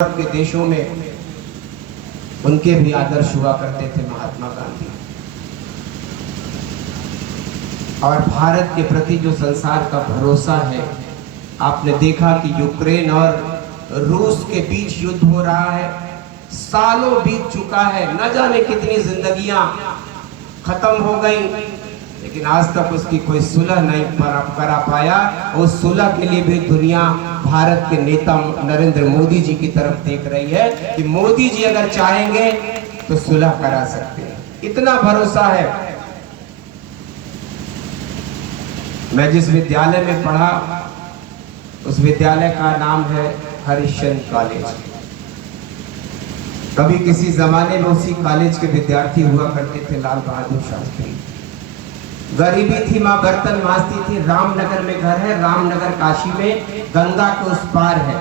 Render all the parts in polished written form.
के देशों में उनके भी आदर्श हुआ करते थे महात्मा गांधी। और भारत के प्रति जो संसार का भरोसा है, आपने देखा कि यूक्रेन और रूस के बीच युद्ध हो रहा है, सालों बीत चुका है, न जाने कितनी जिंदगियां खत्म हो गई, लेकिन आज तक उसकी कोई सुलह नहीं करा पाया। उस सुलह के लिए भी दुनिया भारत के नेता नरेंद्र मोदी जी की तरफ देख रही है कि मोदी जी अगर चाहेंगे तो सुलह करा सकते हैं, इतना भरोसा है। मैं जिस विद्यालय में पढ़ा उस विद्यालय का नाम है हरिश्चंद्र कॉलेज। कभी किसी जमाने में उसी कॉलेज के विद्यार्थी हुआ करते थे लाल बहादुर शास्त्री। गरीबी थी, माँ बर्तन मांजती थी। रामनगर में घर है, रामनगर काशी में, गंगा के उस पार है।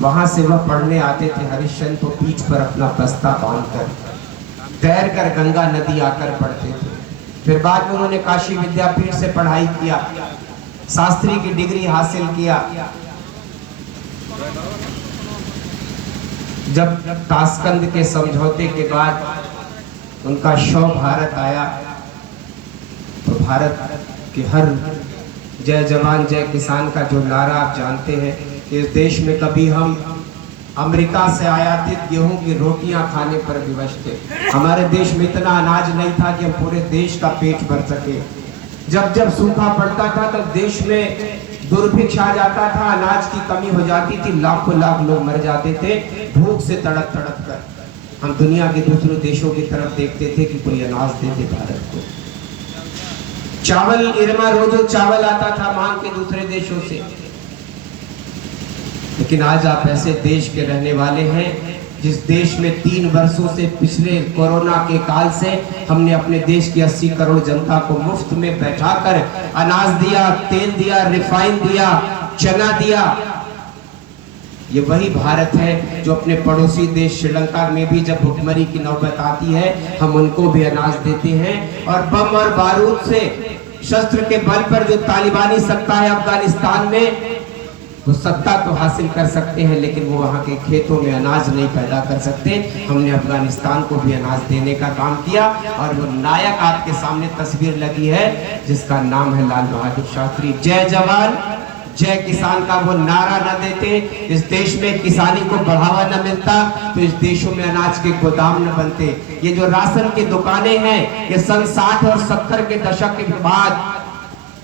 वहां से वह पढ़ने आते थे। हरिश्चंद्र को पीठ पर अपना बस्ता बांधकर तैर कर गंगा नदी आकर पढ़ते थे। फिर बाद में उन्होंने काशी विद्यापीठ से पढ़ाई किया, शास्त्री की डिग्री हासिल किया। जब ताशकंद के समझौते के बाद उनका शव भारत आया तो भारत के हर जय जवान जय किसान का जो नारा आप जानते हैं कि इस देश में कभी हम अमेरिका से आयातित गेहूं की रोटियां खाने पर विवश थे। हमारे देश में इतना अनाज नहीं था कि हम पूरे देश का पेट भर सके। जब जब सूखा पड़ता था तब देश में दुर्भिक्ष आ जाता था, अनाज की कमी हो जाती थी, लाखों लाख लोग मर जाते थे भूख से तड़प तड़प कर। हम दुनिया के दूसरे देशों की तरफ देखते थे कि कोई अनाज दे दे भारत को। चावल, इरमा रोजो चावल आता था मांग के दूसरे देशों से। लेकिन आज आप ऐसे देश के रहने वाले हैं जिस देश में 3 वर्षों से, पिछले कोरोना के काल से, हमने अपने देश की 80 करोड़ जनता को मुफ्त में बैठाकर अनाज दिया, तेल दिया, रिफाइन दिया, चना दिया। ये वही भारत है जो अपने पड़ोसी देश श्रीलंका में भी जब भुखमरी की नौबत आती है हम उनको भी अनाज देते हैं। और बम और बारूद से, शस्त्र के बल पर जो तालिबानी सत्ता है अफगानिस्तान में, वो सत्ता तो हासिल कर सकते हैं लेकिन वो वहाँ के खेतों में अनाज नहीं पैदा कर सकते। हमने अफगानिस्तान को भी अनाज देने का काम किया और वो नायक आपके सामने तस्वीर लगी है जिसका नाम है लाल बहादुर शास्त्री। जय जवान जय किसान का वो नारा न देते, इस देश में किसानी को बढ़ावा न मिलता, तो इस देशों में अनाज के गोदाम न बनते। ये जो राशन की दुकानें हैं, ये सन 60 और 70 के दशक के बाद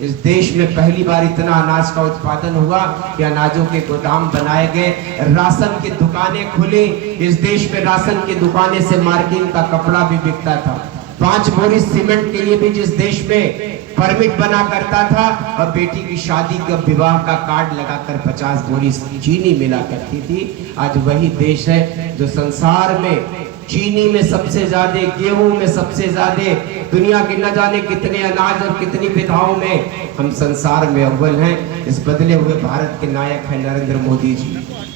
इस देश में पहली बार इतना अनाज का उत्पादन हुआ कि अनाजों के गोदाम बनाए गए, राशन की दुकानें खुली। इस देश में राशन की दुकानें से मार्किन का कपड़ा भी बिकता था। 5 बोरी सीमेंट के लिए भी जिस देश में परमिट बना करता था, और बेटी की शादी का, विवाह का कार्ड लगाकर 50 बोरी चीनी मिला करती थी। आज वही देश है जो संसार में चीनी में सबसे ज्यादा, गेहूं में सबसे ज्यादा, दुनिया के न जाने कितने अनाज और कितनी विधाओं में हम संसार में अव्वल हैं। इस बदले हुए भारत के नायक हैं नरेंद्र मोदी जी।